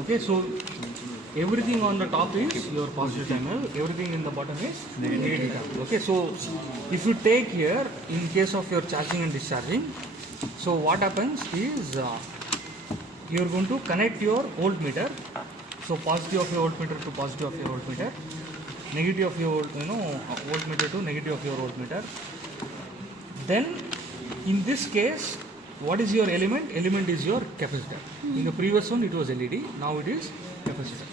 Okay, so everything on the top is your positive terminal, everything in the bottom is negative terminal. Okay, so if you take here, in case of your charging and discharging, so what happens is you are going to connect your voltmeter. So positive of your voltmeter to positive of your voltmeter, negative of your voltmeter to negative of your voltmeter. Then in this case, what is your element? Element is your capacitor. In the previous one it was LED, now it is capacitor.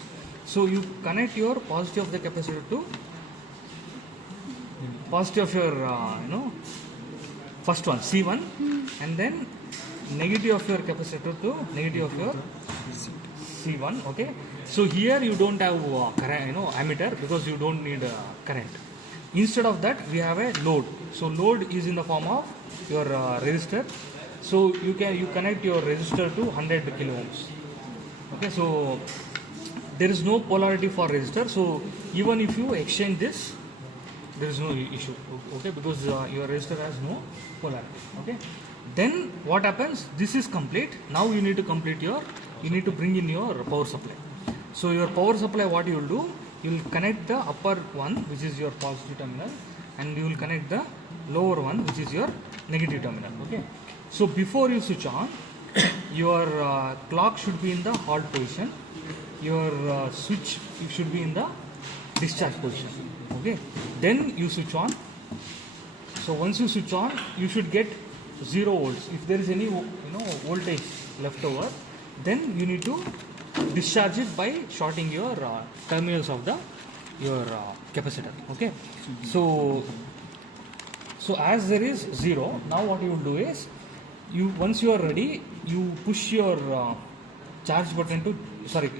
So you connect your positive of the capacitor to positive of your first one C1, and then negative of your capacitor to negative of your C1. Okay, so here you don't have current, ammeter, because you don't need current. Instead of that we have a load. So load is in the form of your resistor. So you connect your resistor to 100 kilo ohms. Okay, so there is no polarity for resistor. So even if you exchange this, there is no issue. Okay, because your resistor has no polarity. Okay, then what happens? This is complete. Now you need to bring in your power supply. So your power supply, what you will do? You will connect the upper one, which is your positive terminal, and you will connect the lower one, which is your negative terminal. Okay. So before you switch on, your clock should be in the halt position. Your switch should be in the discharge position. Okay. Then you switch on. So once you switch on, you should get 0 volts. If there is any voltage left over, then you need to discharge it by shorting your terminals of your capacitor. Okay. So as there is 0, now what you will do is, once you are ready, you push your charge button to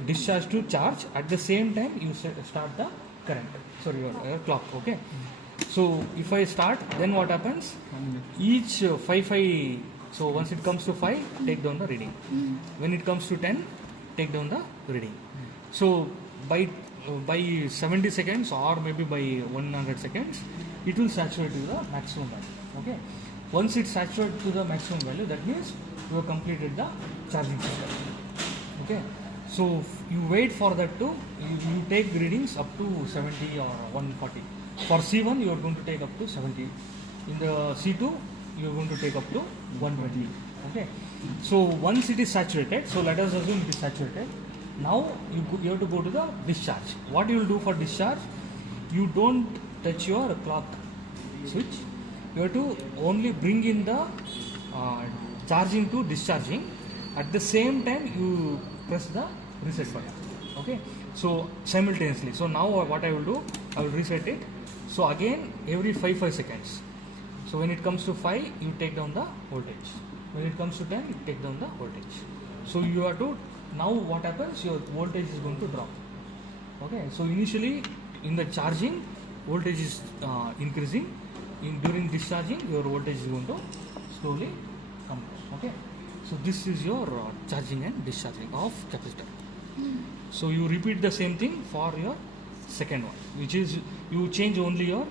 discharge to charge. At the same time you start the current, your clock. Okay. So if I start, then what happens? Each 5, so once it comes to 5, take down the reading. When it comes to 10, take down the reading. So by 70 seconds or maybe by 100 seconds, it will saturate to the maximum value. Okay. Once it saturates to the maximum value, that means you have completed the charging cycle. Okay. So you wait for that you take readings up to 70 or 140. For C1 you are going to take up to 70. In the C2 you are going to take up to 120. Okay. So once it is saturated, so let us assume it is saturated. Now you have to go to the discharge. What you will do for discharge? You don't touch your clock switch. You have to only bring in the charging to discharging. At the same time you press the reset button. Okay. So simultaneously. So now what I will do? I will reset it. So again every 5 seconds. So when it comes to 5, you take down the voltage. When it comes to 10, you take down the voltage. So you have to, now what happens? Your voltage is going to drop. Okay. So initially in the charging, voltage is increasing. During discharging, your voltage is going to slowly come down. Okay. So this is your charging and discharging of capacitor. So you repeat the same thing for your second one, which is you change only your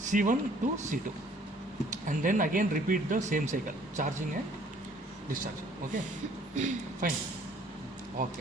C1 to C2, and then again repeat the same cycle, charging and discharging. Okay. Fine. Okay.